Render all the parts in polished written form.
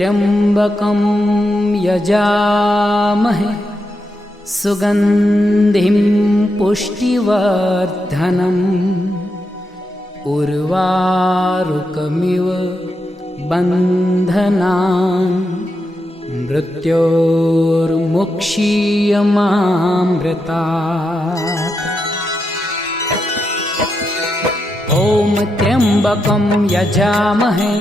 त्र्यम्बकं यजामहे सुगन्धिं पुष्टिवर्धनम् उर्वारुकमिव बन्धनान् मृत्योर्मुक्षीयमामृतात्। ॐ त्र्यम्बकं यजामहे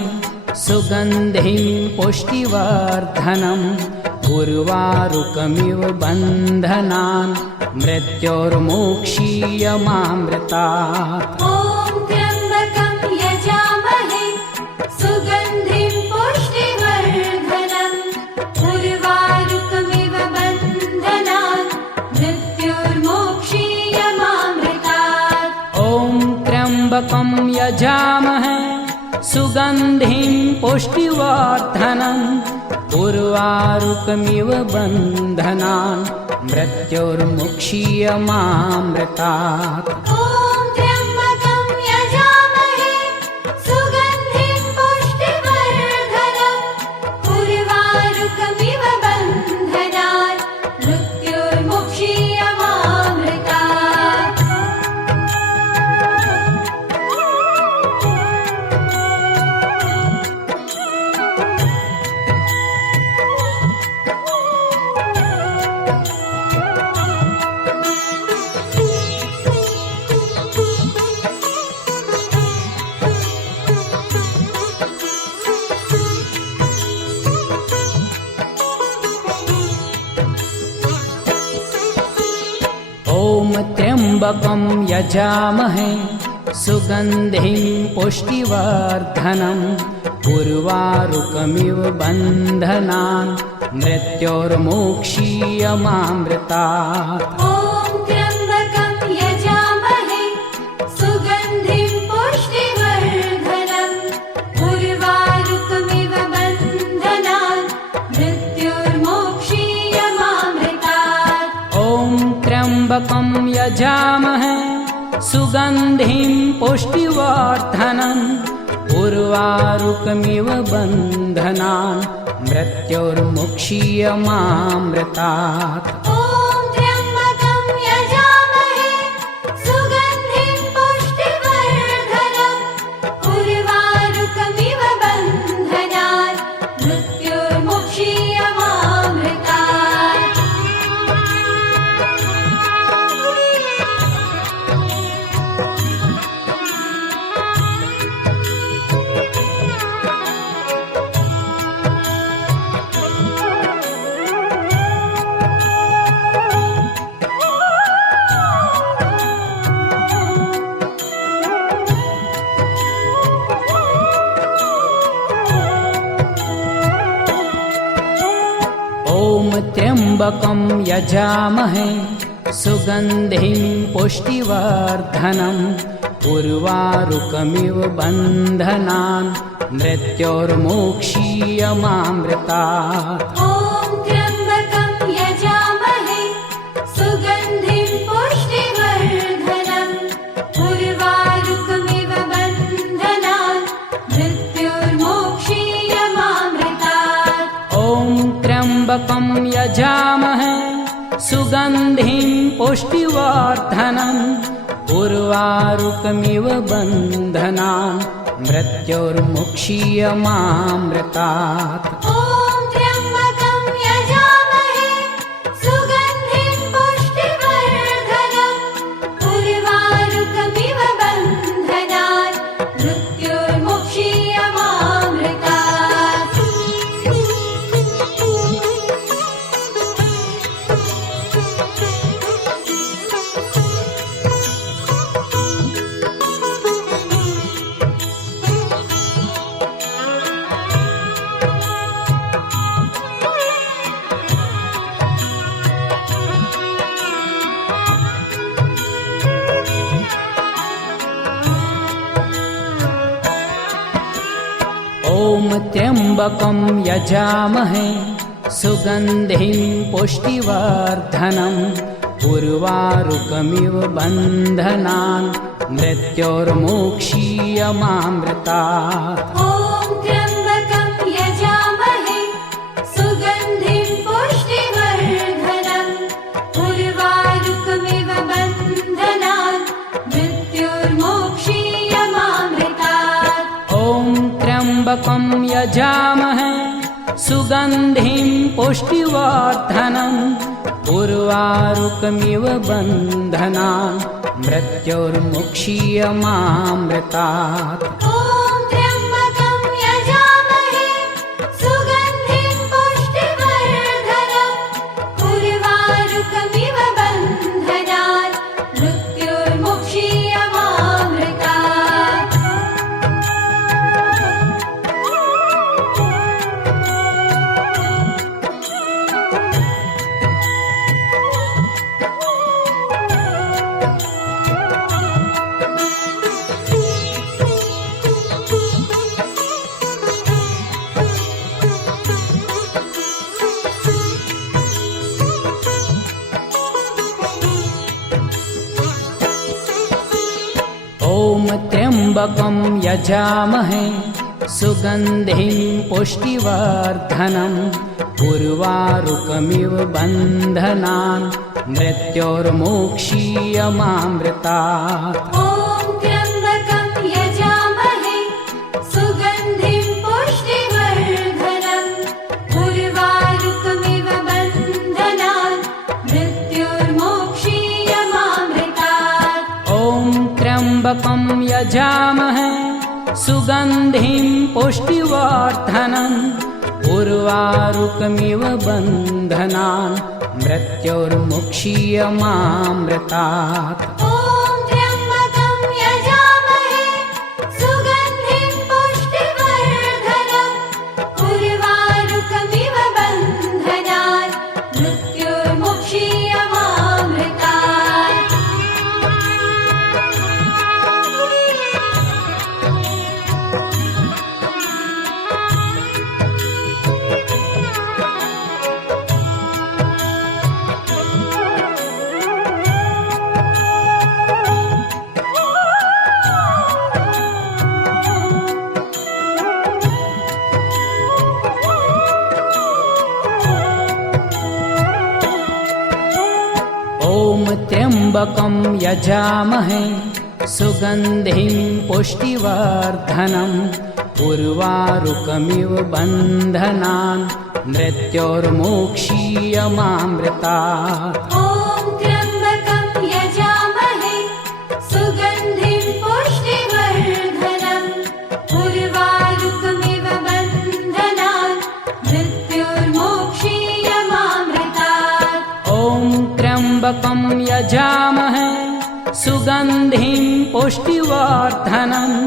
सुगन्धिं पुष्टिवर्धनम् उर्वारुकमिव बन्धनान् मृत्योर्मुक्षीयमामृतात्। ॐ त्र्यम्बकं यजामहे सुगन्धिं पुष्टिवर्धनम् उर्वारुकमिव बन्धनान् मृत्योर्मुक्षीयमामृतात्। ॐ त्र्यम्बकं यजामहे सुगन्धिं पुष्टिवर्धनम् उर्वारुकमिव बन्धनान् मृत्योर्मुक्षीयमामृतात्। ॐ त्र्यम्बकं यजामहे सुगन्धिं पुष्टिवर्धनम् उर्वारुकमिव बन्धनान् मृत्योर्मुक्षीयमामृतात्। ॐ त्र्यम्बकं यजामहे सुगन्धिं पुष्टिवर्धनम् उर्वारुकमिव बन्धनान् मृत्योर्मुक्षीयमामृतात्। ॐ त्र्यम्बकं यजामहे सुगन्धिं पुष्टिवर्धनम् उर्वारुकमिव बन्धनान् मृत्योर्मुक्षीयमामृतात्। ॐ त्र्यम्बकं यजामहे सुगन्धिं पुष्टिवर्धनम् उर्वारुकमिव बन्धनान् मृत्योर्मुक्षीयमामृतात्। ॐ त्र्यम्बकं यजामहे सुगन्धिं पुष्टिवर्धनम् उर्वारुकमिव बन्धनान् मृत्योर्मुक्षीयमामृतात्। ॐ त्र्यम्बकं यजामहे सुगन्धिं पुष्टिवर्धनम् उर्वारुकमिव बन्धनान् मृत्योर्मुक्षीयमामृतात्। ॐ त्र्यम्बकं यजामहे सुगन्धिं पुष्टिवर्धनम् उर्वारुकमिव बन्धनान् मृत्योर्मुक्षीयमामृतात्। ॐ त्र्यम्बकं यजामहे सुगन्धिं पुष्टिवर्धनम् उर्वारुकमिव बन्धनान् मृत्योर्मुक्षीयमामृतात्। ॐ त्र्यम्बकं यजामहे सुगन्धिं पुष्टिवर्धनम् उर्वारुकमिव बन्धनान् मृत्योर्मुक्षीयमामृतात्। ॐ त्र्यम्बकं यजामहे सुगन्धिं पुष्टिवर्धनम् उर्वारुकमिव बन्धनान् मृत्योर्मुक्षीयमामृतात्। ॐ त्र्यम्बकं यजामहे त्र्यम्बकं यजामहे सुगन्धिं पुष्टिवर्धनम् उर्वारुकमिव बन्धनान् मृत्योर्मुक्षीयमामृतात् ॐ त्र्यम्बकं यजामहे सुगन्धिं पुष्टिवर्धनम् उर्वारुकमिव बन्धनान् मृत्योर्मुक्षीयमामृतात् ॐ त्र्यम्बकं यजामहे सुगन्धिं पुष्टिवर्धनम् उर्वारुकमिव बन्धनान् मृत्योर्मुक्षीयमामृतात् ॐ त्र्यम्बकं यजामहे सुगन्धिं पुष्टिवर्धनम् उर्वारुकमिव बन्धनान् मृत्योर्मुक्षीयमामृतात् ॐ त्र्यम्बकं यजामहे सुगन्धिं पुष्टिवर्धनम् उर्वारुकमिव बन्धनान् मृत्योर्मुक्षीयमामृतात् ॐ त्र्यम्बकं यजामहे सुगन्धिं पुष्टिवर्धनम् उर्वारुकमिव बन्धनान् मृत्योर्मुक्षीयमामृतात् ॐ त्र्यम्बकं यजामहे सुगन्धिं पुष्टिवर्धनम् उर्वारुकमिव बन्धनान् मृत्योर्मुक्षीयमामृतात् ॐ त्र्यम्बकं यजामहे सुगन्धिं पुष्टिवर्धनम्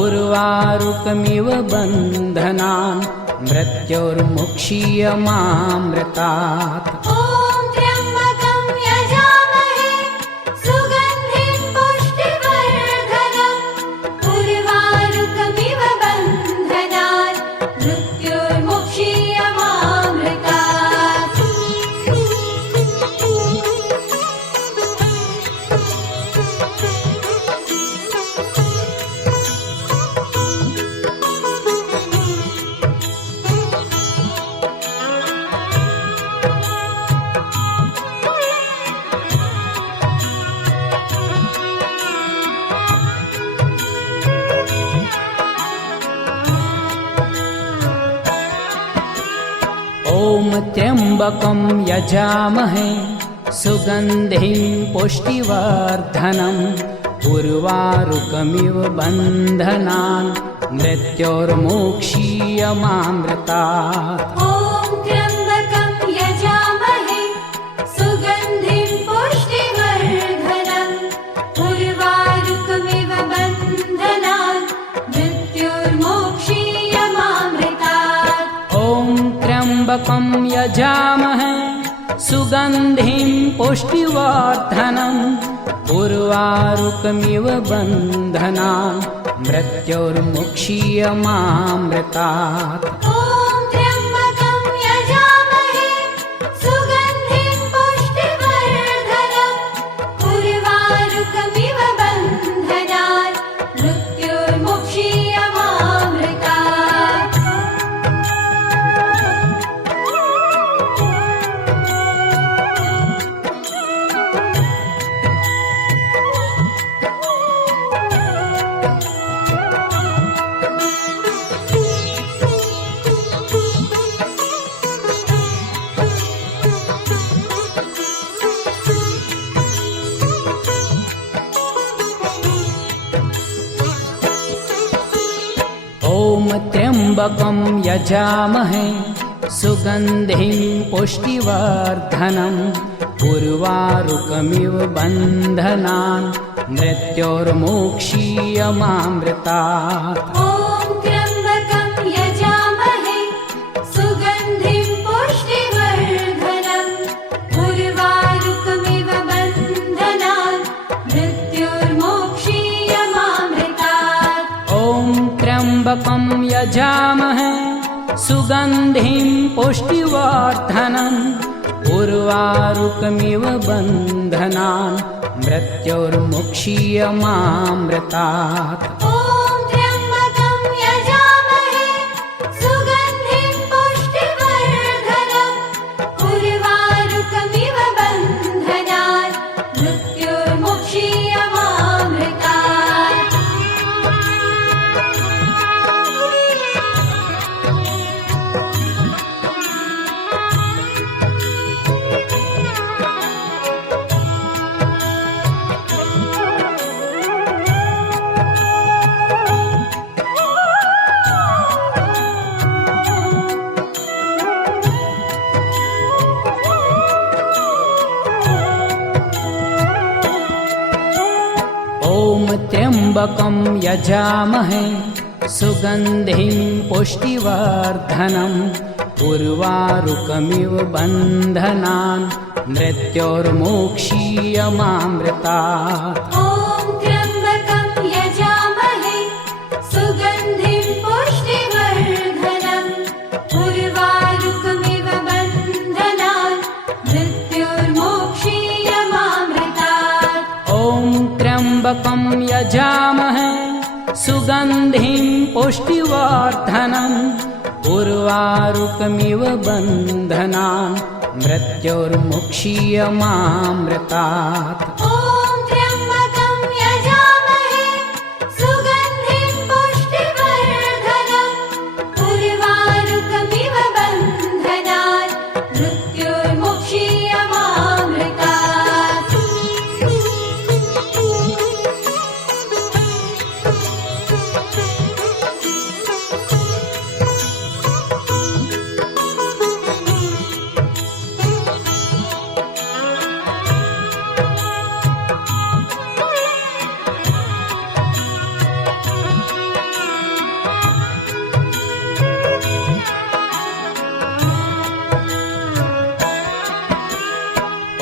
उर्वारुकमिव बन्धनान् मृत्योर्मुक्षीयमामृतात् ॐ त्र्यम्बकं यजामहे सुगन्धिं पुष्टिवर्धनम् उर्वारुकमिव बन्धनान् मृत्योर्मुक्षीयमामृतात् ॐ त्र्यम्बकं यजामहे सुगन्धिं पुष्टिवर्धनम् उर्वारुकमिव बन्धनान् मृत्योर्मुक्षीयमामृतात् ॐ त्र्यम्बकं यजामहे सुगन्धिं पुष्टिवर्धनम् उर्वारुकमिव बन्धनान् मृत्योर्मुक्षीयमामृतात् ॐ त्र्यम्बकं यजामहे सुगन्धिं पुष्टिवर्धनम् उर्वारुकमिव बन्धनान् मृत्योर्मुक्षीयमामृतात् ॐ त्र्यम्बकं यजामहे सुगन्धिं पुष्टिवर्धनम् उर्वारुकमिव बन्धनान् मृत्योर्मुक्षीयमामृतात् ॐ त्र्यम्बकं यजामहे सुगन्धिं पुष्टिवर्धनम् उर्वारुकमिव बन्धनान् मृत्योर्मुक्षीयमामृतात् ॐ त्र्यम्बकं यजामहे सुगन्धिं पुष्टिवर्धनम् उर्वारुकमिव बन्धनान् मृत्योर्मोक्षीयमामृतात् ॐ त्र्यम्बकं यजामहे सुगन्धिं पुष्टिवर्धनम् उर्वारुकमिव बन्धनान् मृत्योर्मोक्षीयमामृतात् ॐ त्र्यम्बकं यजामहे सुगन्धिं पुष्टिवर्धनम् उर्वारुकमिव बन्धनान् मृत्योर्मुक्षीयमामृतात् ॐ त्र्यम्बकं यजामहे सुगन्धिं पुष्टिवर्धनम् उर्वारुकमिव बन्धनान् मृत्योर्मुक्षीयमामृतात् ॐ त्र्यम्बकं यजामहे सुगन्धिं पुष्टिवर्धनम् उर्वारुकमिव बन्धनान् मृत्योर्मोक्षीयमामृतात् ॐ त्र्यम्बकं यजामहे सुगन्धिं पुष्टिवर्धनम् उर्वारुकमिव बन्धनान् मृत्योर्मोक्षीयमामृतात् ॐ त्र्यम्बकं यजामहे सुगन्धिं पुष्टिवर्धनम् उर्वारुकमिव बन्धनान् मृत्योर्मुक्षीयमामृतात् ॐ त्र्यम्बकं यजामहे सुगन्धिं पुष्टिवर्धनम् उर्वारुकमिव बन्धनान् मृत्योर्मुक्षीयमामृतात्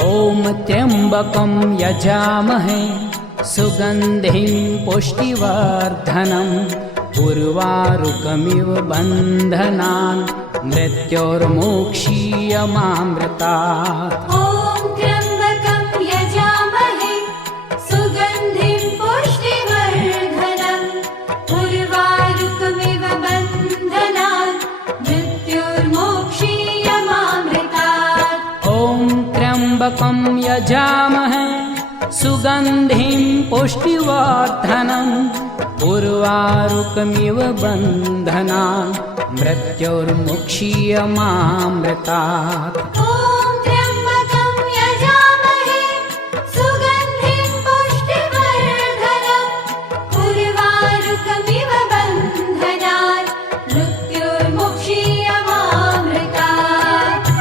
ॐ त्र्यम्बकं यजामहे सुगन्धिं पुष्टिवर्धनम् उर्वारुकमिव बन्धनान् मृत्योर्मोक्षीयमामृतात् ॐ त्र्यम्बकं यजामहे सुगन्धिं पुष्टिवर्धनम् उर्वारुकमिव बन्धनान् मृत्योर्मोक्षीयमामृतात् ॐ त्र्यम्बकं यजामहे सुगन्धिं पुष्टिवर्धनम् उर्वारुकमिव बन्धनान् मृत्योर्मुक्षीयमामृतात् ॐ त्र्यम्बकं यजामहे सुगन्धिं पुष्टिवर्धनम् उर्वारुकमिव बन्धनान् मृत्योर्मुक्षीयमामृतात्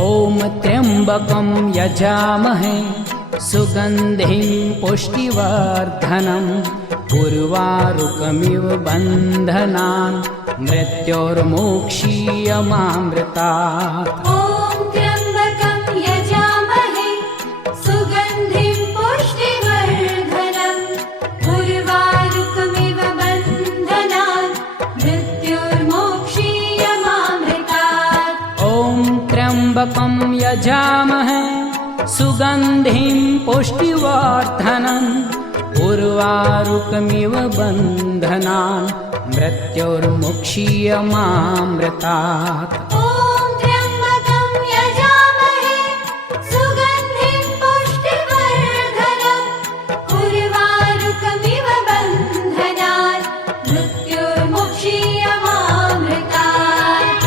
ॐ त्र्यम्बकं यजामहे सुगन्धिं पुष्टिवर्धनम् उर्वारुकमिव बन्धनान् मृत्योर्मुक्षीयमामृतात् ॐ त्र्यम्बकं यजामहे सुगन्धिं पुष्टिवर्धनम् उर्वारुकमिव बन्धनान् मृत्योर्मोक्षीयमामृतात् ॐ त्र्यम्बकं यजामहे सुगन्धिं पुष्टिवर्धनम् उर्वारुकमिव बन्धनान् मृत्योर्मुक्षीयमामृतात्। ॐ त्र्यम्बकं यजामहे सुगन्धिं पुष्टिवर्धनम् उर्वारुकमिव बन्धनात् मृत्योर्मुक्षीयमामृतात्।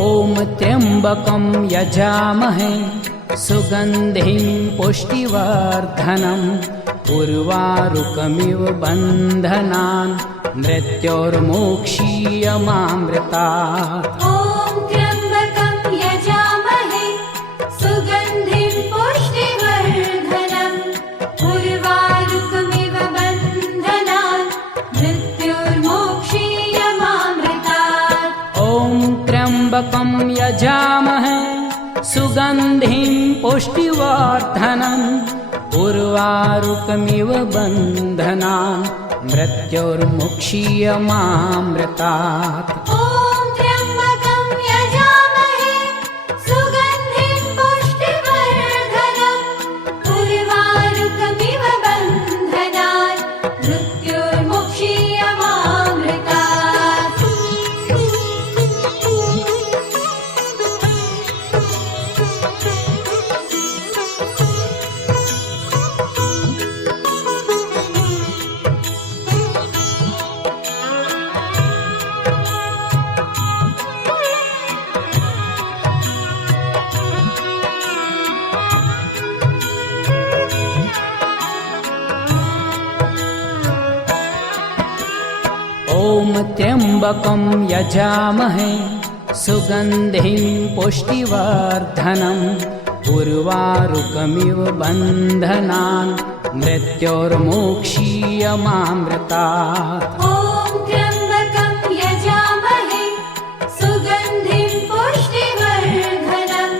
ॐ त्र्यम्बकं यजामहे सुगन्धिं पुष्टिवर्धनम् उर्वारुकमिव बन्धनान् मृत्योर्मुक्षीयमामृतात्। ॐ त्र्यम्बकं यजामहे सुगन्धिं पुष्टिवर्धनम् उर्वारुकमिव बन्धनान् मृत्योर्मुक्षीयमामृतात्। ॐ त्र्यम्बकं यजामहे सुगन्धिं पुष्टिवर्धनम् उर्वारुकमिव बन्धनान् मृत्योर्मुक्षीयमामृतात्। ॐ त्र्यम्बकं यजामहे सुगन्धिं पुष्टिवर्धनम् उर्वारुकमिव बन्धनान् मृत्योर्मुक्षीयमामृतात्। ॐ त्र्यम्बकं यजामहे सुगन्धिं पुष्टिवर्धनम् उर्वारुकमिव बन्धनान् मृत्योर्मुक्षीयमामृतात्। ॐ त्र्यम्बकं यजामहे सुगन्धिं पुष्टिवर्धनम्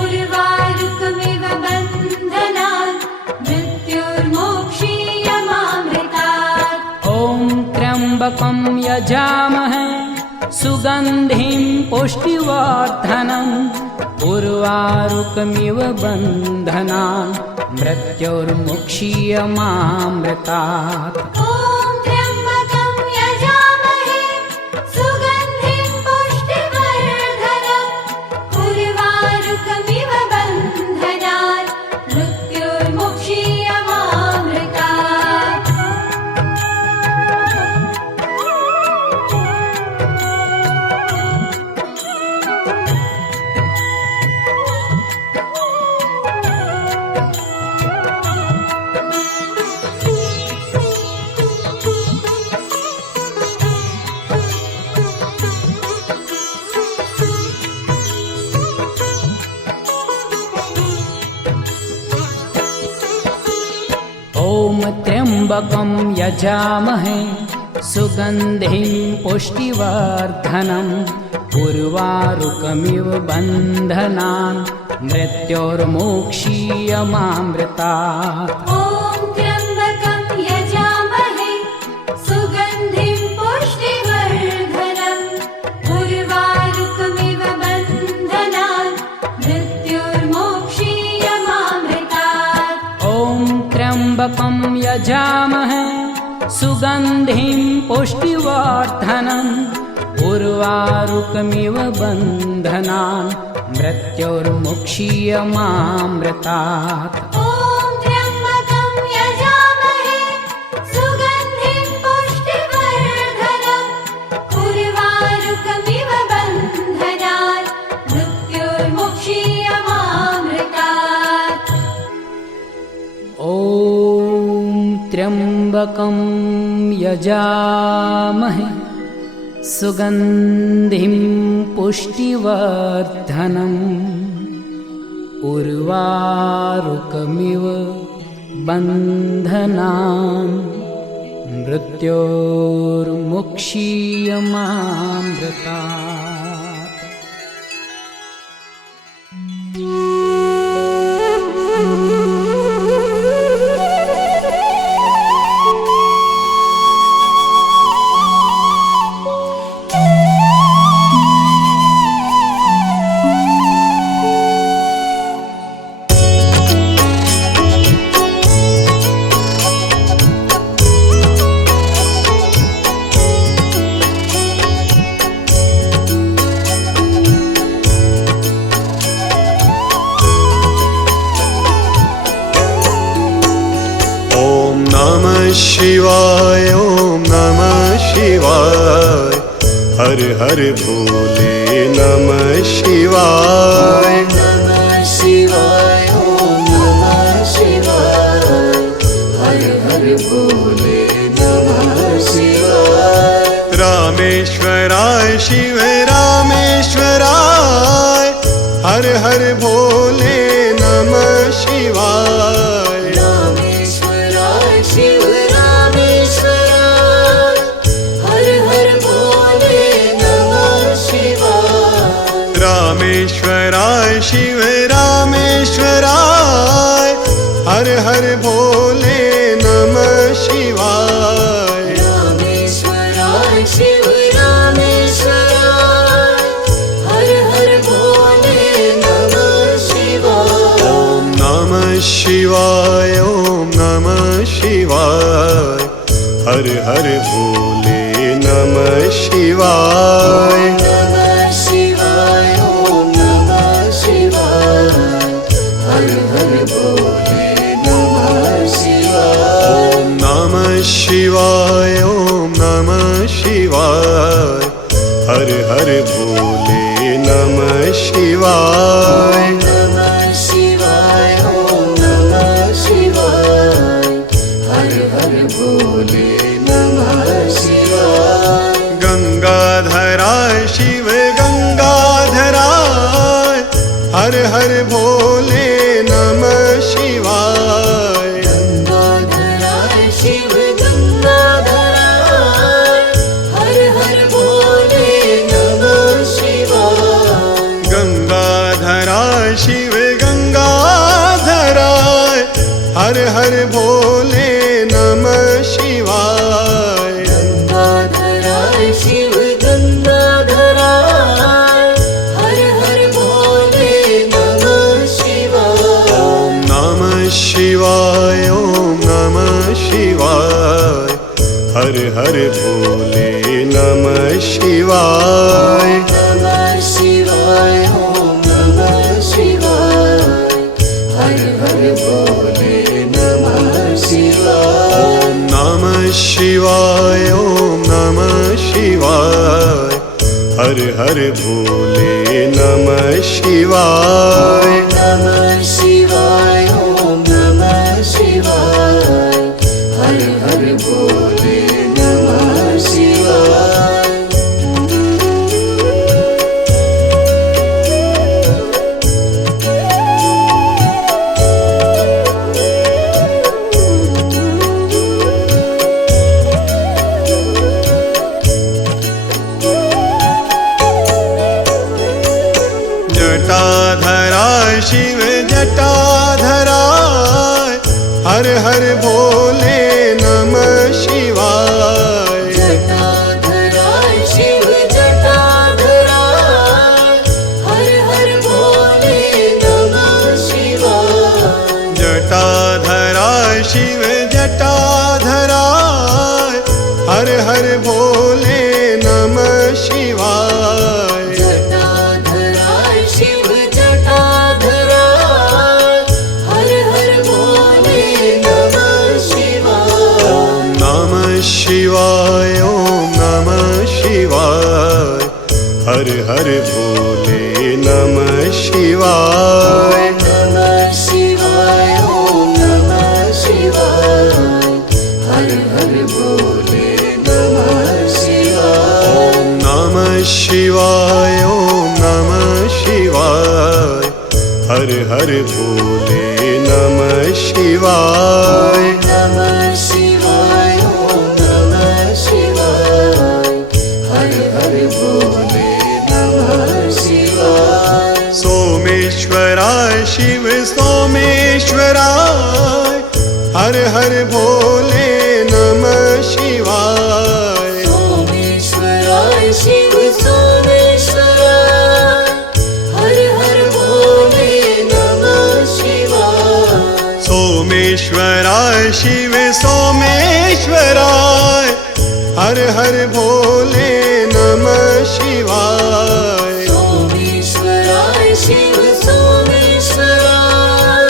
उर्वारुकमिव बन्धनान् मृत्योर्मुक्षीयमामृतात्। ॐ त्र्यम्बकं यजामहे सुगन्धिं पुष्टिवर्धनम् उर्वारुकमिव बन्धनान् मृत्योर्मुक्षीयमामृतात्। ॐ त्र्यम्बकं यजामहे सुगन्धिं पुष्टिवर्धनम् उर्वारुकमिव बन्धनान् मृत्योर्मुक्षीयमामृतात्। ॐ त्र्यम्बकं यजामहे सुगन्धिं पुष्टिवर्धनम् उर्वारुकमिव बन्धनान् मृत्योर्मुक्षीयमामृतात्। ॐ त्र्यम्बकं यजामहे सुगन्धिं पुष्टिवर्धनम् उर्वारुकमिव बन्धनान् मृत्योर्मुक्षीयमामृतात्। ॐ त्र्यम्बकं यजामहे सुगन्धिं पुष्टिवर्धनम् उर्वारुकमिव बन्धनान् मृत्योर्मुक्षीयमामृतात्। ॐ त्र्यम्बकं यजामहे सुगन्धिं पुष्टिवर्धनम् उर्वारुकमिव बन्धनान् मृत्योर्मुक्षीयमामृतात्। ॐ त्र्यम्बकं यजामहे सुगन्धिं पुष्टिवर्धनम् उर्वारुकमिव बन्धनान् मृत्योर्मुक्षीयमामृतात् शिवाय ओम नमः शिवाय हर हर भोले नमः शिवाय नमः शिवाय ओम नमः शिवाय हर हर भोले नमः शिवाय रामेश्वराय शिव रामेश्वराय हर हर भोले नमः शिवाय रामेश्वराय शिव रामेश्वराय हर हर भोले नमः शिवाय रामेश्वराय शिव रामेश्वराय हर हर भोले नमः शिवाय रामेश्वराय शिव रामेश्वराय हर हर भोले नमः शिवाय ओम नमः शिवाय ओम नमः शिवाय हर हर भोले नमः शिवाय नमः शिवाय ओम नमः शिवाय हर हर भोले नमः शिवाय ओम नमः शिवाय ओम नमः शिवाय हर हर भोले नमः शिवाय नमः शिवाय ओम नमः शिवाय हर हर भोले नमः शिवाय गंगाधराय शिव गंगाधराय हर हर भोले नमः शिवाय गंगाधराय शिव गंगाधराय हर हर भोले नमः शिवाय गंगाधराय शिव गंगाधराय हर हर भोले नमः शिवाय गंगाधराय शिव गंगाधराय हर हर भोले नमः शिवाय ओम नमः शिवाय ओम नमः शिवाय हर हर भोले नमः शिवाय नमः शिवाय ओम नमः शिवाय हर हर भोले नमः शिवाय ओम नमः शिवाय ओम नमः शिवाय हर हर भोले नमः शिवाय नमः शिवाय ओम नमः शिवाय हर हर भोले नमः शिवाय जटाधराय शिव जटाधराय हर हर भोले नमः शिवाय जटाधराय शिव जटाधराय हर हर भोले नमः शिवाय जटाधराय शिव जटाधराय हर हर भोले नमः शिवाय जटाधराय शिव जटाधराय हर हर भोले नमः शिवाय ओम नमः शिवाय ओम नमः शिवाय हर हर भोले नमः शिवाय नमः शिवाय ओम नमः शिवाय हर हर भोले नमः शिवाय ओम नमः शिवाय ओम नमः शिवाय हर हर भोले नमः शिवाय नमः शिवाय ओम भोले नमः शिवाय। सोमेश्वराय शिव सोमेश्वराय हर हर भोले नमः शिवाय। सोमेश्वराय शिव सोमेश्वराय हर हर भोले नमः शिवाय। सोमेश्वराय शिव सोमेश्वराय हर हर भोले नमः शिवाय। सोमेश्वराय शिव सोमेश्वराय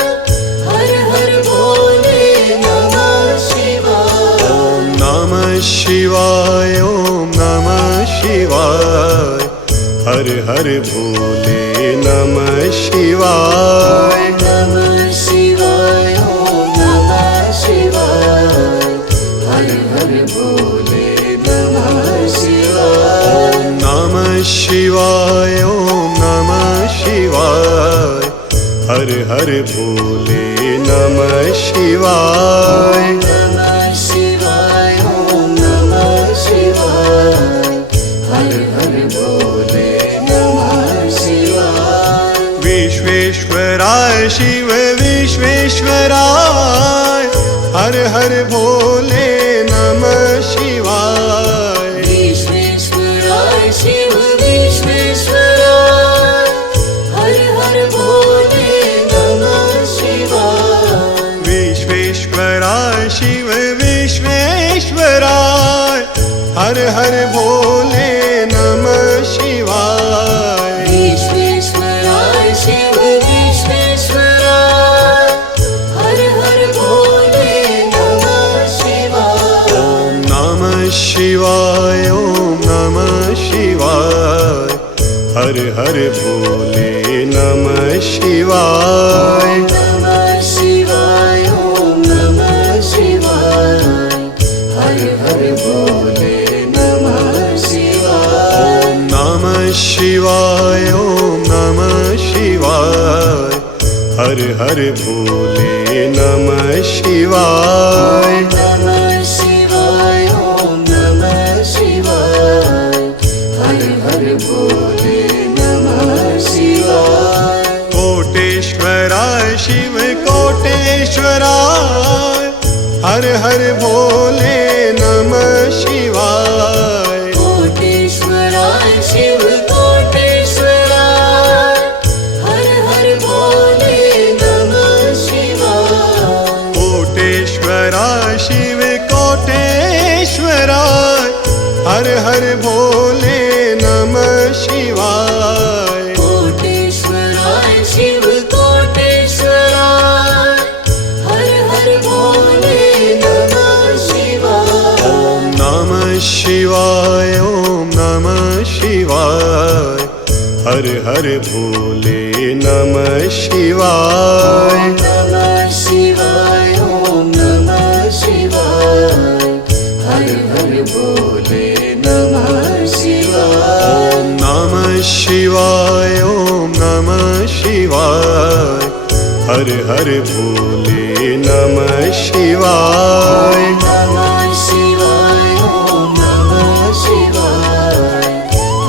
हर हर भोले नमः शिवाय। ॐ नमः शिवाय ॐ नमः शिवाय हर हर भोले नमः शिवाय। नमः शिवाय ॐ नमः शिवाय हर हर भोले नमः शिवाय। ॐ नमः शिवाय ॐ नमः शिवाय हर हर भोले नमः शिवाय। नमः शिवाय ॐ नमः शिवाय हर हर भोले नमः शिवाय। विश्वेश्वराय शिव विश्वेश्वराय हर हर भोले नमः शिवाय। विश्वेश्वराय शिव विश्वेश्वराय हर हर भोले नमः शिवाय। विश्वेश्वराय शिव विश्वेश्वराय हर हर भोले नमः शिवाय। विश्वेश्वराय शिव विश्वेश्वराय हर हर भोले नमः शिवाय। ॐ नमः शिवाय ॐ नमः शिवाय हर हर भोले नमः शिवाय। नमः शिवाय ॐ नमः शिवाय हर हर भोले नमः शिवाय। ॐ नमः शिवाय ॐ नमः शिवाय हर हर भोले नमः शिवाय। नमः शिवाय ॐ नमः शिवाय हर हर भोले नमः शिवाय। कोटेश्वराय शिव कोटेश्वराय हर हर भोले नमः शिवाय। कोटेश्वराय शिव कोटेश्वराय हर हर भोले नमः शिवाय। कोटेश्वराय शिव कोटेश्वराय हर हर भोले नमः शिवाय। कोटेश्वराय शिव कोटेश्वराय हर हर भोले नमः शिवाय। ॐ नमः शिवाय ॐ नमः शिवाय हर हर भोले नमः शिवाय। नमः शिवाय ॐ नमः शिवाय हर हर भोले नमः शिवाय। ॐ नमः शिवाय ॐ नमः शिवाय हर हर भोले नमः शिवाय। नमः शिवाय ॐ नमः शिवाय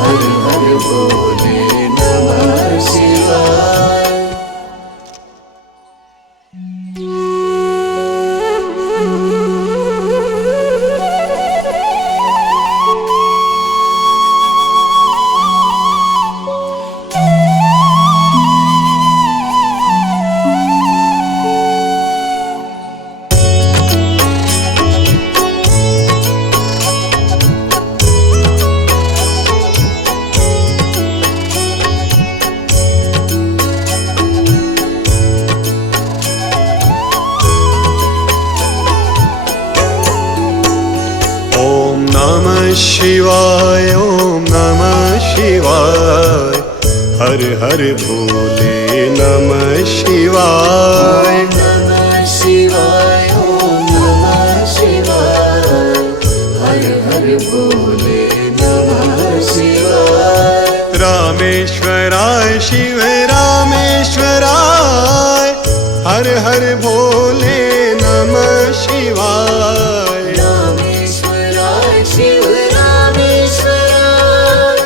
हर हर भोले नमः शिवाय। शिवाय ॐ नमः शिवाय हर हर भोले नमः शिवाय। नमः शिवाय ॐ नमः शिवाय हर हर भोले नमः शिवाय। रामेश्वराय शिव रामेश्वराय हर हर भोले नमः शिवाय। रामेश्वराय शिव रामेश्वराय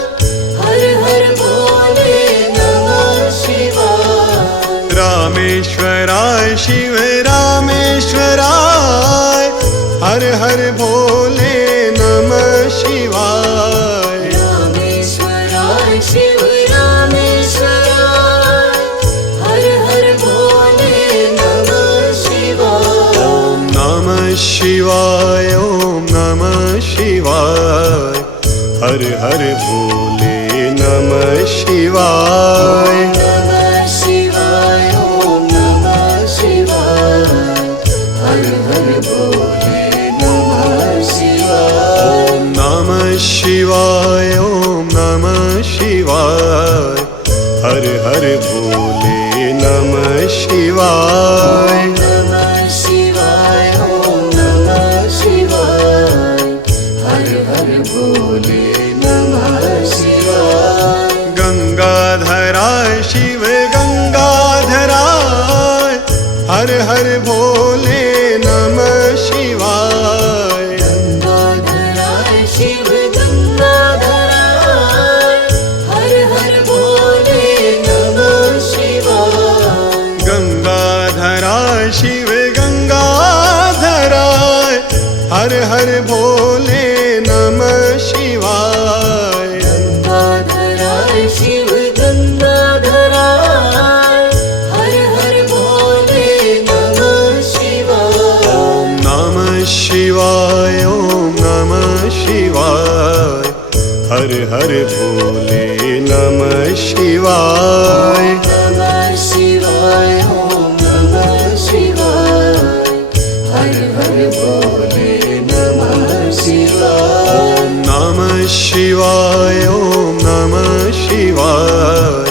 शिवाय शिव रामेश्वराय हर हर भोले नमः शिवाय ॐ नमः शिवाय ॐ नमः शिवाय हर हर भोले नमः शिवाय नमः शिवाय ॐ नमः शिवाय हर हर भोले नमः शिवाय ॐ नमः शिवाय ॐ नमः शिवाय हर हर भोले नमः शिवाय नमः शिवाय ॐ नमः शिवाय हर हर भोले नमः शिवाय गंगाधराय शिव गंगाधराय हर हर भोले नमः शिवाय गंगाधराय शिव गंगाधराय हर हर भोले नमः शिवाय गंगाधराय शिव गंगाधराय हर हर भोले नमः शिवाय गंगाधराय शिव गंगाधराय हर हर भोले नमः शिवाय ॐ नमः शिवाय ॐ नमः शिवाय हर हर भोले नमः शिवाय नमः शिवाय ॐ नमः शिवाय हर हर भोले नमः शिवाय ॐ नमः शिवाय ॐ नमः शिवाय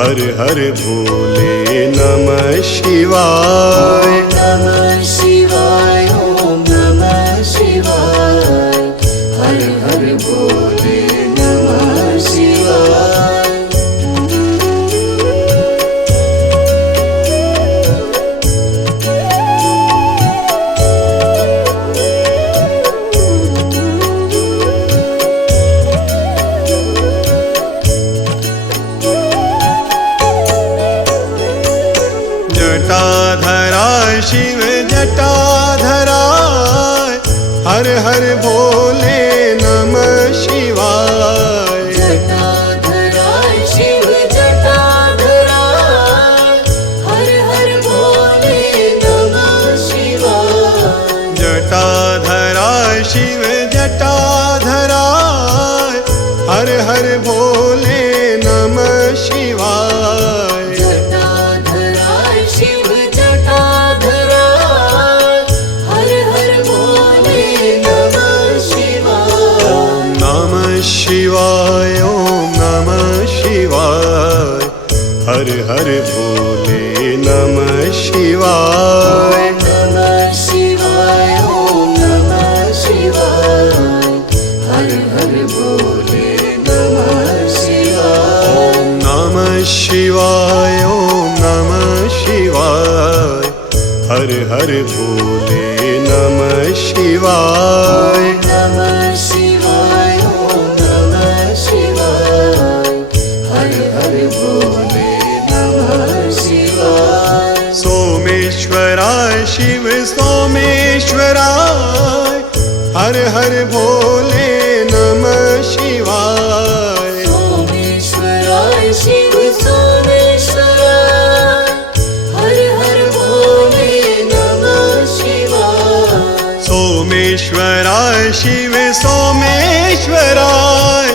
हर हर भोले नमः शिवाय नमः शिवाय ॐ नमः शिवाय हर हर भोले नमः शिवाय जटाधराय शिव जटाधराय हर हर भोले नमः शिवाय जटाधराय शिव जटाधराय हर हर भोले नमः शिवाय जटाधराय शिव जटाधराय हर हर भोले नमः शिवाय जटाधराय शिव जटाधराय हर हर भोले नमः शिवाय ॐ नमः शिवाय ॐ नमः शिवाय हर हर भोले नमः शिवाय नमः शिवाय ॐ नमः शिवाय हर हर भोले नमः शिवाय ॐ नमः शिवाय ॐ नमः शिवाय हर हर भोले नमः शिवाय नमः शिवाय ॐ नमः शिवाय हर हर भोले नमः शिवाय सोमेश्वराय शिव सोमेश्वराय हर हर भोले नमः शिवाय सोमेश्वराय शिव सोमेश्वराय हर हर भोले नमः शिवाय सोमेश्वराय शिव सोमेश्वराय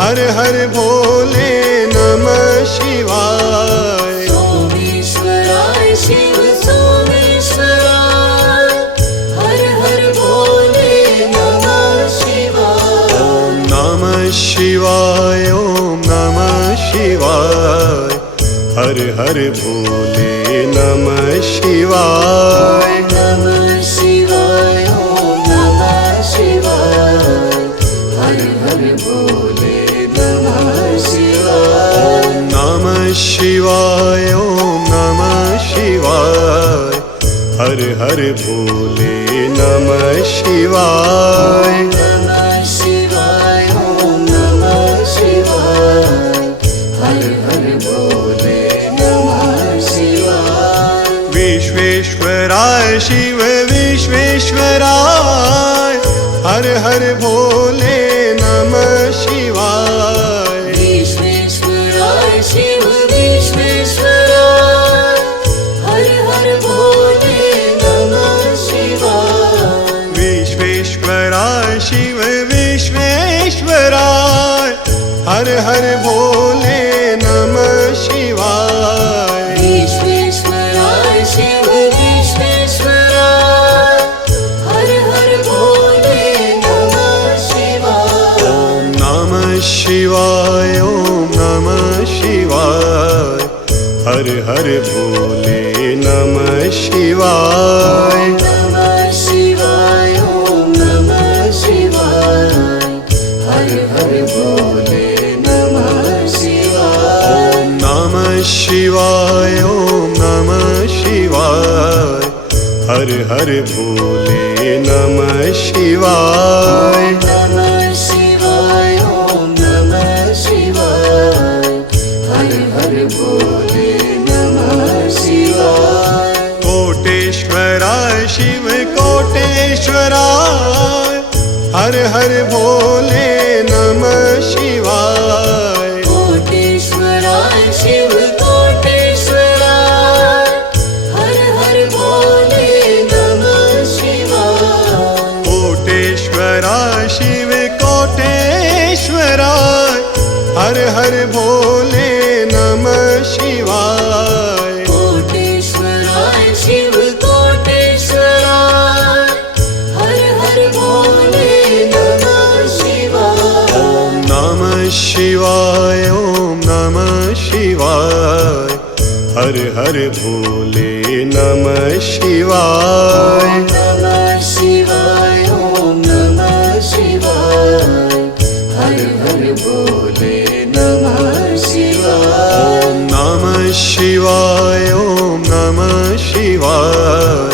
हर हर भोले नमः शिवाय सोमेश्वराय शिव सोमेश्वराय हर हर भोले नमः शिवाय ॐ नमः शिवाय ॐ नमः शिवाय हर हर भोले नमः शिवाय नमः शिवाय ॐ नमः शिवाय हर हर भोले नमः शिवाय ॐ नमः शिवाय ॐ नमः शिवाय हर हर भोले नमः शिवाय नमः शिवाय ॐ नमः शिवाय हर हर भोले नमः शिवाय विश्वेश्वराय शिव विश्वेश्वराय हर हर भोले नमः शिवाय हर हर भोले नमः शिवाय। विश्वेश्वराय शिव विश्वेश्वराय हर हर भोले नमः शिवाय। ॐ नमः शिवाय ॐ नमः शिवाय हर हर भोले नमः शिवाय। नमः शिवाय ॐ नमः शिवाय हर हर भोले नमः शिवाय। ॐ नमः शिवाय ॐ नमः शिवाय हर हर भोले नमः शिवाय। नमः शिवाय ॐ नमः शिवाय हर हर भोले नमः शिवाय। कोटेश्वराय शिव कोटेश्वराय हर हर भोले नमः शिवाय। कोटेश्वराय शिव कोटेश्वराय हर हर भोले नमः शिवाय। कोटेश्वराय शिव कोटेश्वराय हर हर भोले नमः शिवाय। कोटेश्वराय शिव कोटेश्वराय हर हर भोले नमः शिवाय। ॐ नमः शिवाय ॐ नमः शिवाय हर हर भोले नमः शिवाय। नमः शिवाय ॐ नमः शिवाय हर हर भोले नमः शिवाय। ॐ नमः शिवाय ॐ नमः शिवाय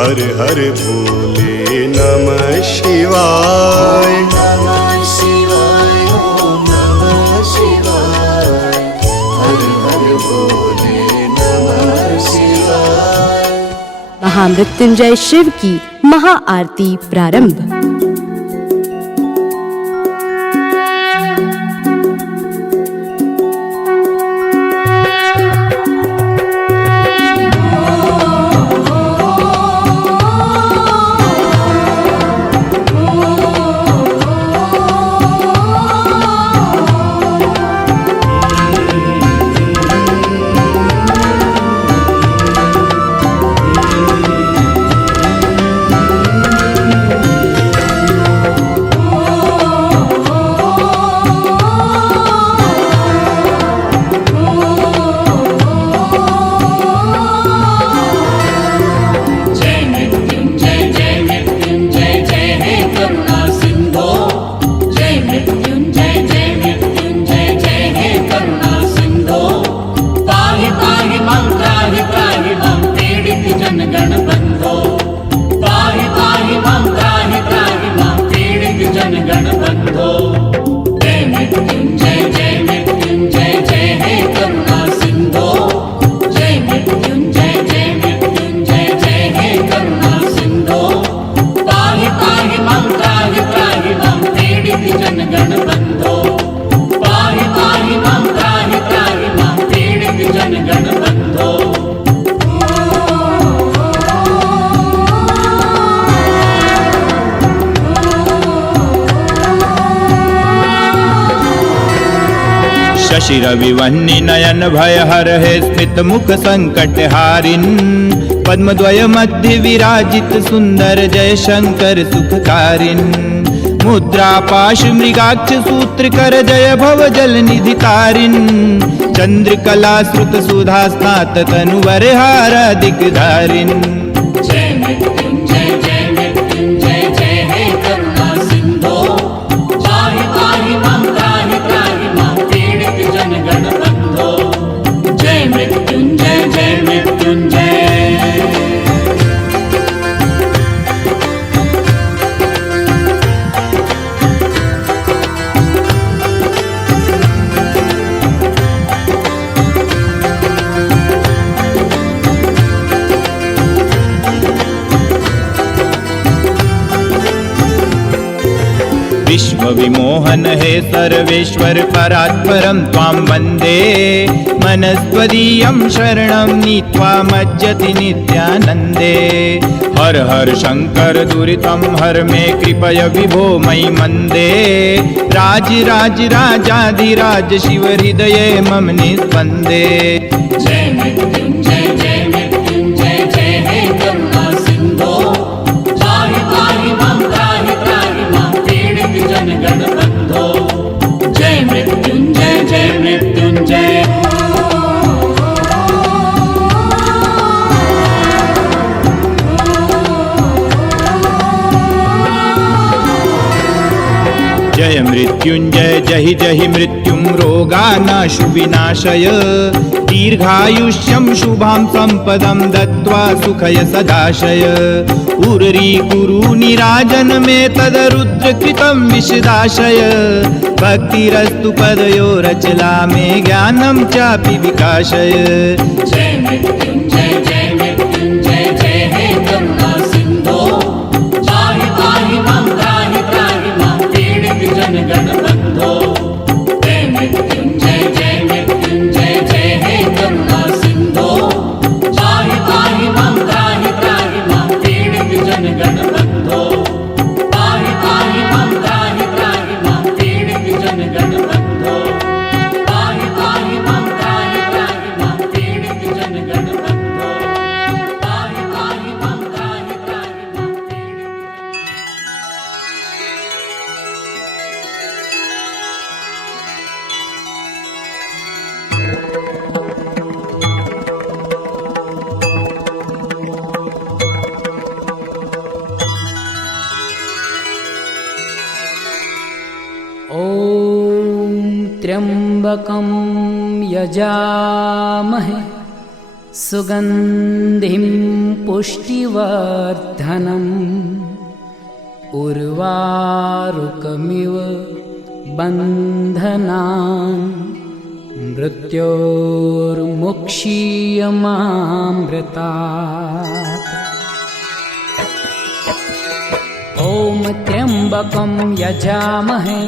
हर हर भोले नमः शिवाय। नमः शिवाय ॐ नमः शिवाय हर हर भोले नमः शिवाय। महामृत्युंजय शिव की महाआरती प्रारंभ। शशि रवि वह्नि नयन भय हर है स्मित मुख संकट हारिन। पद्मद्वय मध्य विराजित सुंदर जय शंकर सुखकारिन। मुद्रा पाश मृगाक्ष सूत्र कर जय भव जल निधि तारिन। चंद्रकला श्रुत सुधा स्नात तनुवर हारा दिग्धारिन। जय मृत्युंजय जय मृत्युंजय जय हे करुणा सिंधो पाहि पाहि मां त्राहि त्राहि मां पीडित जन गण बंधो। जय मृत्युंजय जय मृत्युंजय। विश्वविमोहन हे सर्वेश्वर परात्परं त्वां वन्दे मनस्त्वदीयं शरणं नीत्वा मज्जति नित्यानन्दे हर हर शङ्कर दुरितं हर मे कृपय विभो मयि मन्दे राज राजाधिराज शिव हृदये मम निस्पन्दे जय मृत्युंजय जय हे करुणा सिंधो पाहि पाहि मां त्राहि मां पीडित जन गण बंधो जय मृत्युंजय जय मृत्युंजय जहि मृत्युं रोगानाशु विनाशय दीर्घायुष्यं शुभां सम्पदं दत्त्वा सुखय सदाशय उर्रीकुरु निराजन मे तदरुद्रकृतं विशदाशय भक्तिरस्तु पदयोरचला मे ज्ञानं चापि विकाशय जय मृत्युंजय जय हे करुणा सिंधो पाहि पाहि मां त्राहि मां पीडित जन गण बंधो जय मृत्युंजय जय हे करुणा सिंधो पाहि पाहि मां त्राहि मां पीडित जन गण बंधो पाहि पाहि मां त्राहि मां पीडित जन गण बंधो पाहि पाहि मां त्राहि मां पीडित जन गण बंधो पाहि पाहि मां त्राहि मां पीडित ॐ त्र्यम्बकं यजामहे सुगन्धिं पुष्टिवर्धनम् उर्वारुकमिव बन्धनान् मृत्योर्मुक्षीयमामृतात् ॐ त्र्यम्बकं यजामहे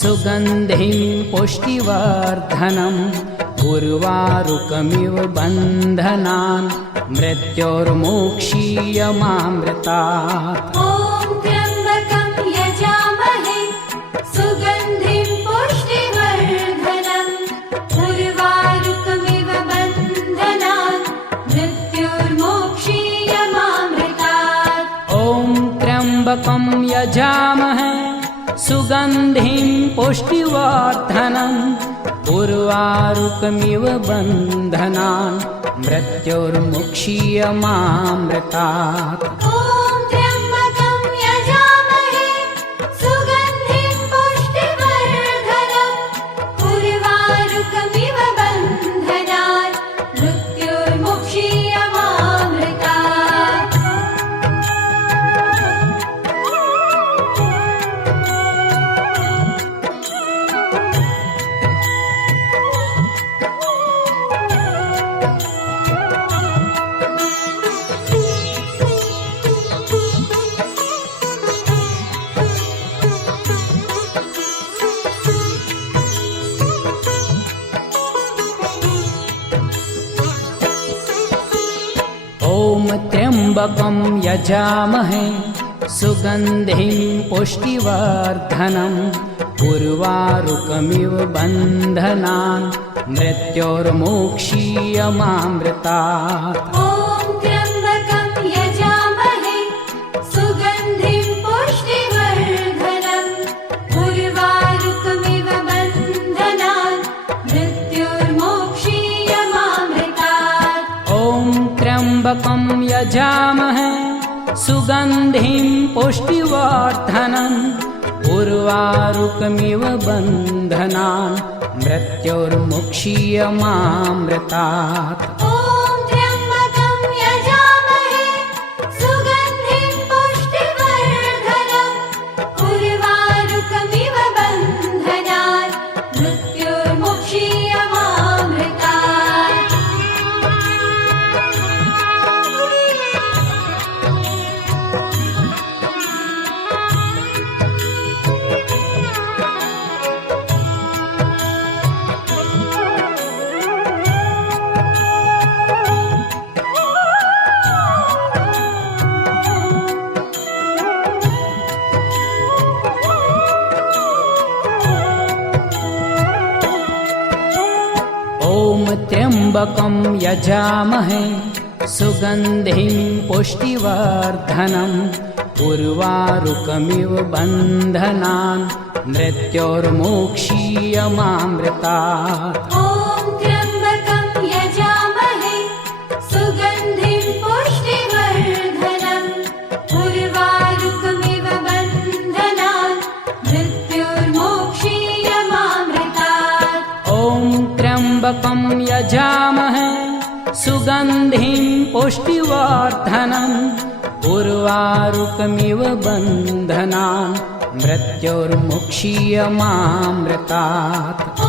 सुगन्धिं पुष्टिवर्धनम् उर्वारुकमिव बन्धनान् मृत्योर्मुक्षीयमामृतात् ॐ त्र्यम्बकं यजामहे सुगन्धिं पुष्टिवर्धनम् उर्वारुकमिव बन्धनान् मृत्योर्मोक्षीयमामृतात् ॐ त्र्यम्बकं यजामहे सुगन्धिं पुष्टिवर्धनम् उर्वारुकमिव बन्धनान् मृत्योर्मुक्षीयमामृतात् ॐ त्र्यम्बकं यजामहे सुगन्धिं पुष्टिवर्धनम् उर्वारुकमिव बन्धनान् मृत्योर्मुक्षीयमामृतात् ॐ त्र्यम्बकं यजामहे सुगन्धिं पुष्टिवर्धनम् उर्वारुकमिव बन्धनान् मृत्योर्मुक्षीयमामृतात् ॐ त्र्यम्बकं यजामहे सुगन्धिं पुष्टिवर्धनम् उर्वारुकमिव बन्धनान् मृत्योर्मोक्षीयमामृतात् ॐ त्र्यम्बकं यजामहे सुगन्धिं पुष्टिवर्धनम् उर्वारुकमिव बन्धनान् मृत्योर्मुक्षीयमामृतात् ॐ त्र्यम्बकं यजामहे सुगन्धिं पुष्टिवर्धनम् उर्वारुकमिव बन्धनान् मृत्योर्मुक्षीयमामृतात् त्र्यम्बकं यजामहे सुगन्धिं पुष्टिवर्धनम् उर्वारुकमिव बन्धनान् मृत्योर्मोक्षीयमामृतात् ॐ त्र्यम्बकं यजामहे सुगन्धिं पुष्टिवर्धनम् उर्वारुकमिव बन्धनान् मृत्योर्मोक्षीयमामृतात् ॐ त्र्यम्बकं यजामहे सुगन्धिं पुष्टिवर्धनम् उर्वारुकमिव बन्धनान् मृत्योर्मुक्षीयमामृतात् ॐ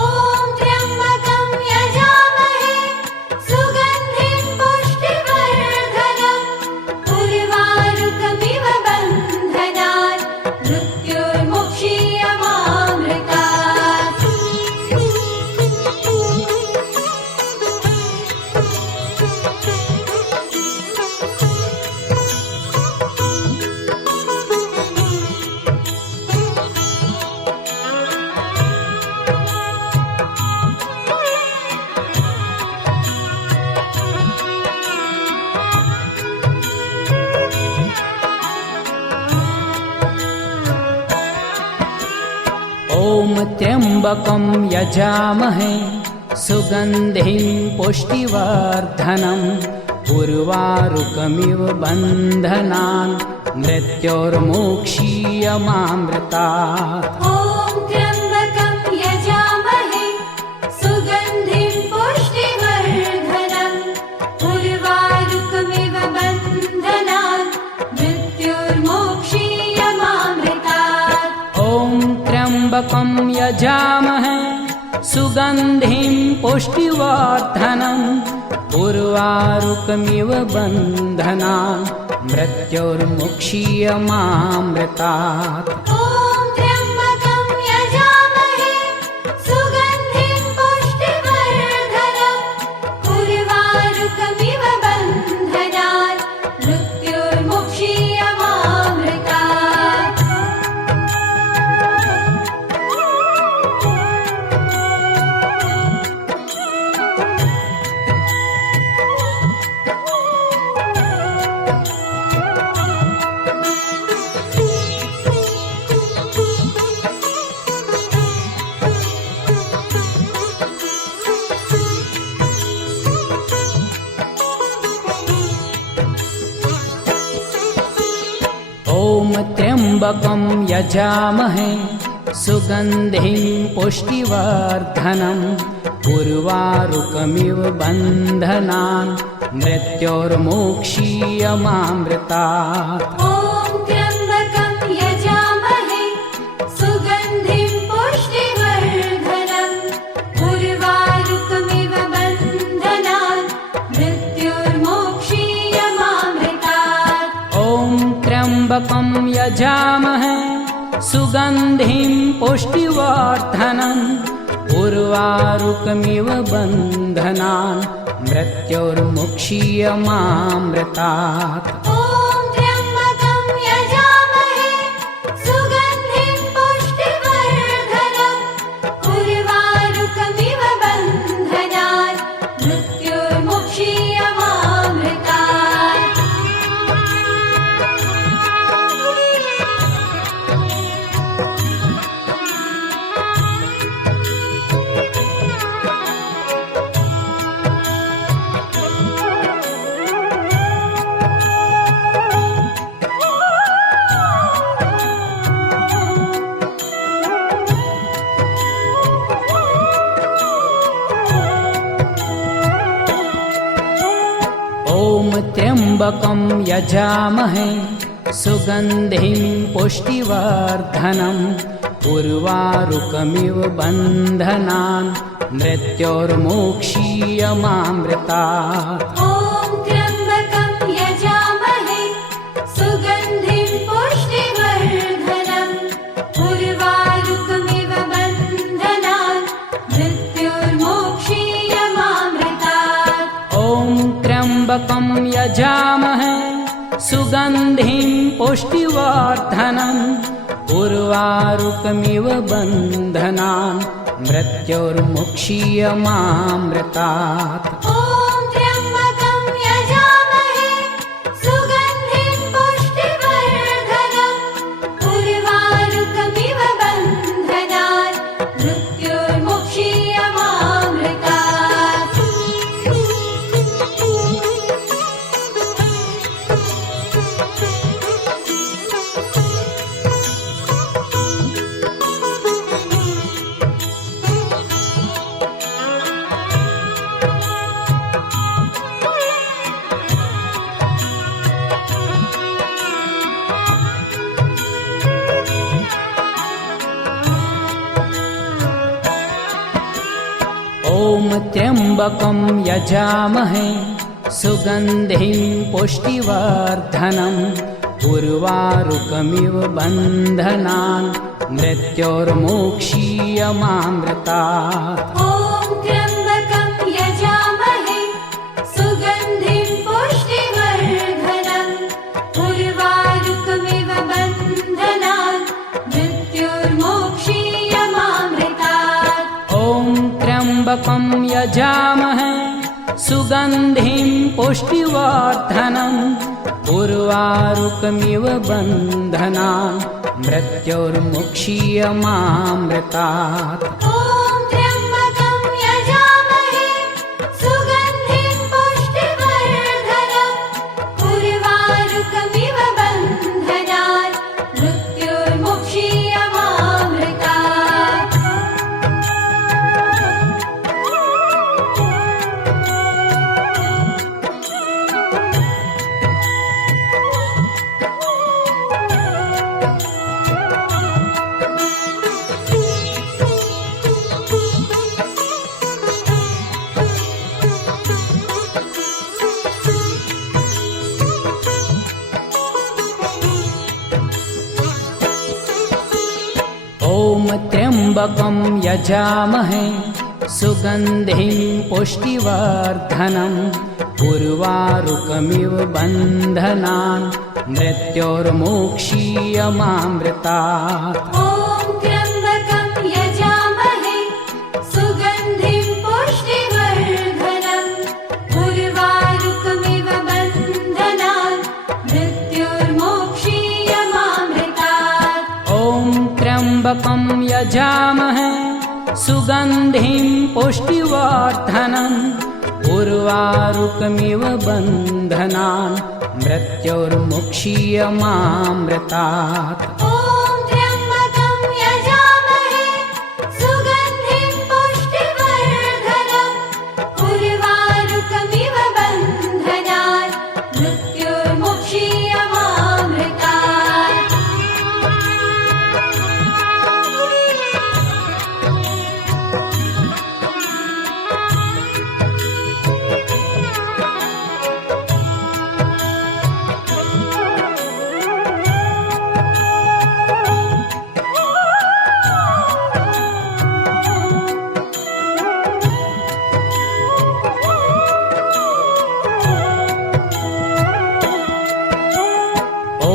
त्र्यम्बकं यजामहे सुगन्धिं पुष्टिवर्धनम् उर्वारुकमिव बन्धनान् मृत्योर्मुक्षीयमामृतात् ॐ त्र्यम्बकं यजामहे सुगन्धिं पुष्टिवर्धनम् उर्वारुकमिव बन्धनान् मृत्योर्मोक्षीयमामृतात् ॐ त्र्यम्बकं यजामहे सुगन्धिं पुष्टिवर्धनम् उर्वारुकमिव बन्धनान् मृत्योर्मोक्षीयमामृतात् ॐ त्र्यम्बकं यजामहे सुगन्धिं पुष्टिवर्धनम् उर्वारुकमिव बन्धनान् मृत्योर्मुक्षीयमामृतात् ॐ त्र्यम्बकं यजामहे सुगन्धिं पुष्टिवर्धनम् उर्वारुकमिव बन्धनान् मृत्योर्मुक्षीयमामृतात् ॐ त्र्यम्बकं यजामहे सुगन्धिं पुष्टिवर्धनम् उर्वारुकमिव बन्धनान् मृत्योर्मोक्षीयमामृतात् ॐ त्र्यम्बकं यजामहे सुगन्धिं पुष्टिवर्धनम् उर्वारुकमिव बन्धनान् मृत्योर्मोक्षीयमामृतात् ॐ त्र्यम्बकं यजामहे सुगन्धिं पुष्टिवर्धनम् उर्वारुकमिव बन्धनान् मृत्योर्मुक्षीयमामृतात् ॐ त्र्यम्बकं यजामहे सुगन्धिं पुष्टिवर्धनम् उर्वारुकमिव बन्धनान् मृत्योर्मुक्षीयमामृतात् ॐ त्र्यम्बकं यजामहे सुगन्धिं पुष्टिवर्धनम् उर्वारुकमिव बन्धनान् मृत्योर्मोक्षीयमामृतात् ॐ त्र्यम्बकं यजामहे सुगन्धिं पुष्टिवर्धनम् उर्वारुकमिव बन्धनान् मृत्योर्मोक्षीयमामृतात् ॐ त्र्यम्बकं यजामहे सुगन्धिं पुष्टिवर्धनम् उर्वारुकमिव बन्धनान् मृत्योर्मुक्षीयमामृतात् ॐ त्र्यम्बकं यजामहे सुगन्धिं पुष्टिवर्धनम् उर्वारुकमिव बन्धनात् मृत्योर्मुक्षीयमामृतात् ॐ त्र्यम्बकं यजामहे सुगन्धिं पुष्टिवर्धनम् उर्वारुकमिव बन्धनान् मृत्योर्मुक्षीयमामृतात् ॐ त्र्यम्बकं यजामहे सुगन्धिं पुष्टिवर्धनम् उर्वारुकमिव बन्धनान् मृत्योर्मुक्षीयमामृतात् ॐ त्र्यम्बकं यजामहे सुगन्धिं पुष्टिवर्धनम् उर्वारुकमिव बन्धनान् मृत्योर्मुक्षीयमामृतात् ॐ त्र्यम्बकं यजामहे सुगन्धिं पुष्टिवर्धनम् उर्वारुकमिव बन्धनान् मृत्योर्मुक्षीयमामृतात् ॐ त्र्यम्बकं यजामहे सुगन्धिं पुष्टिवर्धनम् उर्वारुकमिव बन्धनान् मृत्योर्मुक्षीयमामृतात् ॐ त्र्यम्बकं यजामहे सुगन्धिं पुष्टिवर्धनम् उर्वारुकमिव बन्धनान् मृत्योर्मुक्षीयमामृतात् ॐ त्र्यम्बकं यजामहे सुगन्धिं पुष्टिवर्धनम् उर्वारुकमिव बन्धनान् मृत्योर्मुक्षीयमामृतात् ॐ त्र्यम्बकं यजामहे सुगन्धिं पुष्टिवर्धनम् उर्वारुकमिव बन्धनान् मृत्योर्मुक्षीयमामृतात् ॐ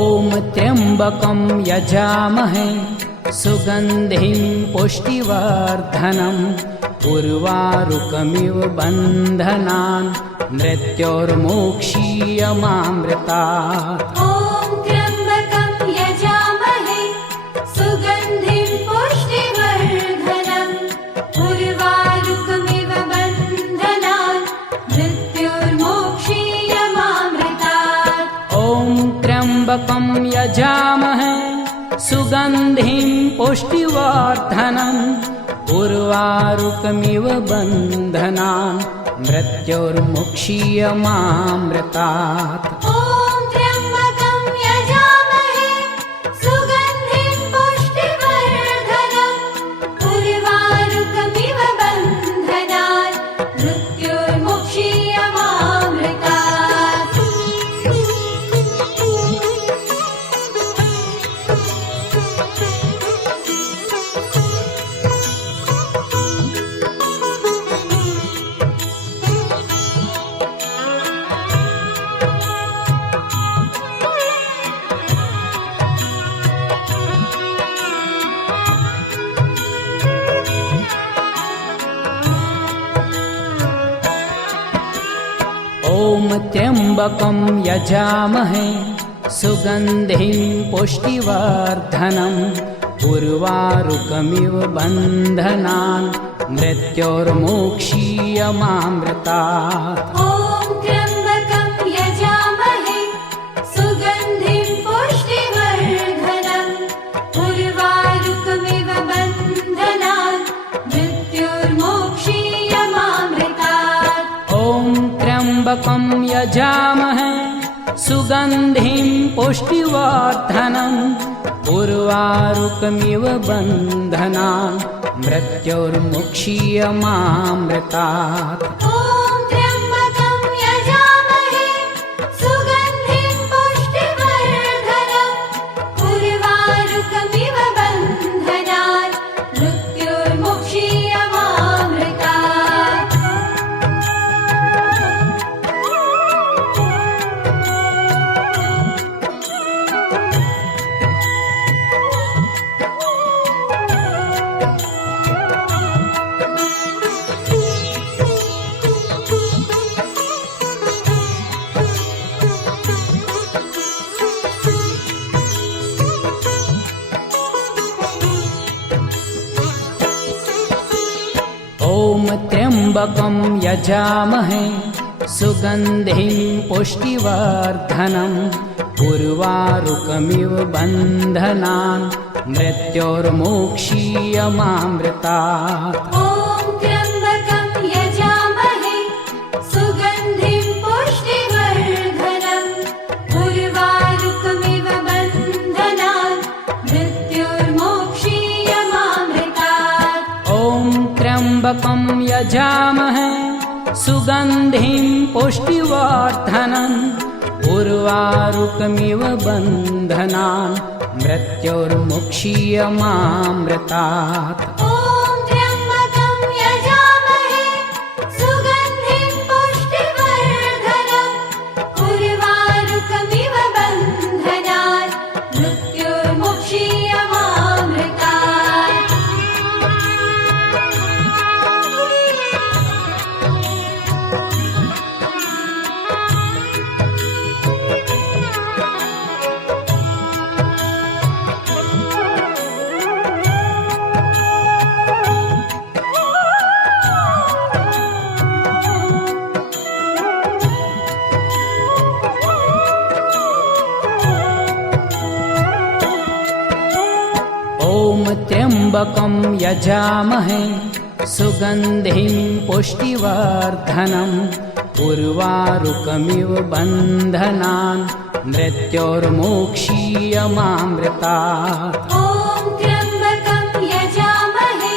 त्र्यम्बकं यजामहे सुगन्धिं पुष्टिवर्धनम् उर्वारुकमिव बन्धनान् मृत्योर्मुक्षीयमामृतात् ॐ त्र्यम्बकं यजामहे सुगन्धिं पुष्टिवर्धनम् उर्वारुकमिव बन्धनान् मृत्योर्मुक्षीयमामृतात् ॐ त्र्यम्बकं यजामहे सुगन्धिं पुष्टिवर्धनम् उर्वारुकमिव बन्धनान् मृत्योर्मुक्षीयमामृतात् ॐ त्र्यम्बकं यजामहे सुगन्धिं पुष्टिवर्धनम् उर्वारुकमिव बन्धनान् मृत्योर्मुक्षीयमामृतात् ॐ त्र्यम्बकं यजामहे सुगन्धिं पुष्टिवर्धनम् उर्वारुकमिव बन्धनान् मृत्योर्मोक्षीयमामृतात् ॐ त्र्यम्बकं यजामहे सुगन्धिं पुष्टिवर्धनम् उर्वारुकमिव बन्धनान् मृत्योर्मोक्षीयमामृतात् ॐ त्र्यम्बकं यजामहे सुगन्धिं पुष्टिवर्धनम् उर्वारुकमिव बन्धनान् मृत्योर्मुक्षीयमामृतात् ॐ त्र्यम्बकं यजामहे सुगन्धिं पुष्टिवर्धनम् उर्वारुकमिव बन्धनान् मृत्योर्मुक्षीयमामृतात् ॐ त्र्यम्बकं यजामहे सुगन्धिं पुष्टिवर्धनम् उर्वारुकमिव बन्धनान् मृत्योर्मोक्षीयमामृतात् ॐ त्र्यम्बकं यजामहे सुगन्धिं पुष्टिवर्धनम् उर्वारुकमिव बन्धनान् मृत्योर्मोक्षीयमामृतात् ॐ त्र्यम्बकं यजामहे सुगन्धिं पुष्टिवर्धनम् उर्वारुकमिव बन्धनान् मृत्योर्मुक्षीयमामृतात् ॐ त्र्यम्बकं यजामहे सुगन्धिं पुष्टिवर्धनम् उर्वारुकमिव बन्धनान् मृत्योर्मुक्षीयमामृतात् ॐ त्र्यम्बकं यजामहे सुगन्धिं पुष्टिवर्धनम् उर्वारुकमिव बन्धनान् मृत्योर्मोक्षीयमामृतात् ॐ त्र्यम्बकं यजामहे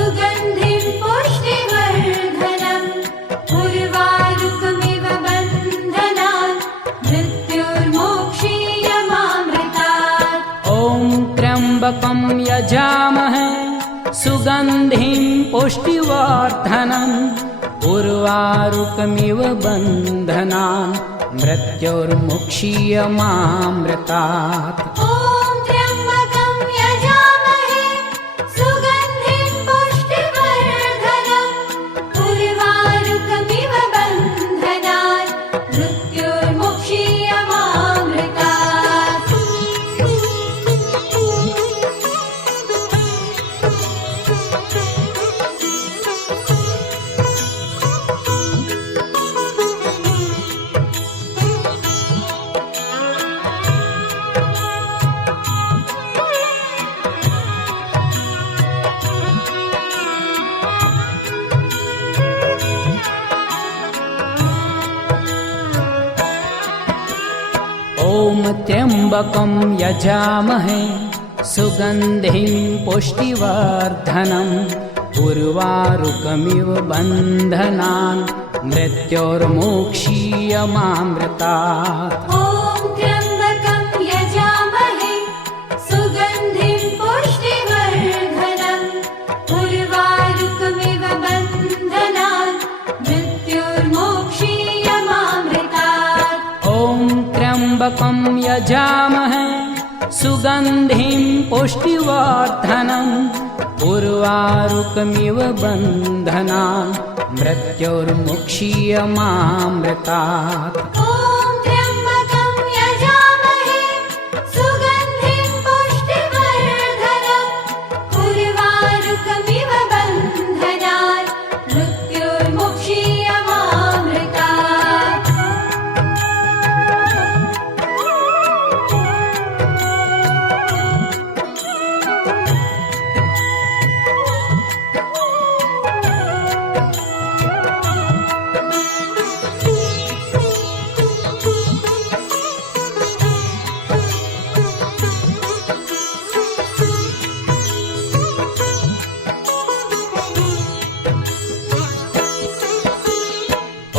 सुगन्धिं पुष्टिवर्धनम् उर्वारुकमिव बन्धनान् मृत्योर्मोक्षीयमामृतात् ॐ त्र्यम्बकं यजामहे सुगन्धिं पुष्टिवर्धनम् उर्वारुकमिव बन्धनान् मृत्योर्मुक्षीयमामृतात् ॐ त्र्यम्बकं यजामहे सुगन्धिं पुष्टिवर्धनम् उर्वारुकमिव बन्धनान् मृत्योर्मुक्षीयमामृतात् ॐ त्र्यम्बकं यजामहे सुगन्धिं पुष्टिवर्धनम् उर्वारुकमिव बन्धनान् मृत्योर्मोक्षीयमामृतात् ॐ त्र्यम्बकं यजामहे सुगन्धिं पुष्टिवर्धनम् उर्वारुकमिव बन्धनान् मृत्योर्मोक्षीयमामृतात् ॐ त्र्यम्बकं यजामहे सुगन्धिं पुष्टिवर्धनम् उर्वारुकमिव बन्धनान् मृत्योर्मुक्षीयमामृतात् ॐ त्र्यम्बकं यजामहे सुगन्धिं पुष्टिवर्धनम् उर्वारुकमिव बन्धनान् मृत्योर्मुक्षीयमामृतात्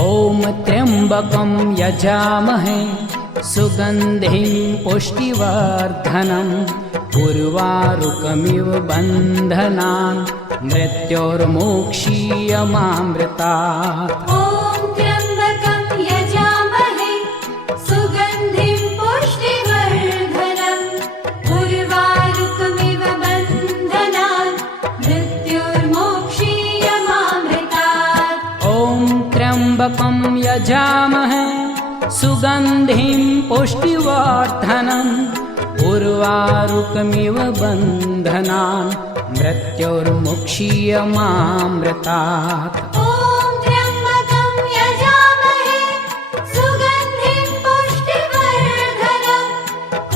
ॐ त्र्यम्बकं यजामहे सुगन्धिं पुष्टिवर्धनम् उर्वारुकमिव बन्धनान् मृत्योर्मुक्षीयमामृतात् ॐ त्र्यम्बकं यजामहे सुगन्धिं पुष्टिवर्धनम् उर्वारुकमिव बन्धनान् मृत्योर्मुक्षीयमामृतात् ॐ त्र्यम्बकं यजामहे सुगन्धिं पुष्टिवर्धनम् उर्वारुकमिव बन्धनान् मृत्योर्मुक्षीयमामृतात् ॐ त्र्यम्बकं यजामहे सुगन्धिं पुष्टिवर्धनम्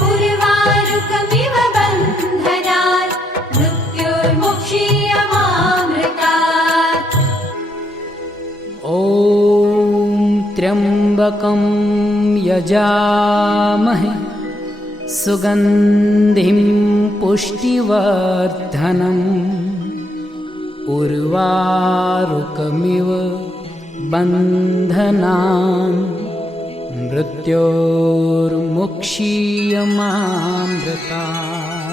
उर्वारुकमिव बन्धनान् मृत्योर्मुक्षीयमामृतात् ॐ त्र्यम्बकं यजामहे सुगन्धिं पुष्टिवर्धनम् उर्वारुकमिव बन्धनान् मृत्योर्मुक्षीयमामृतात्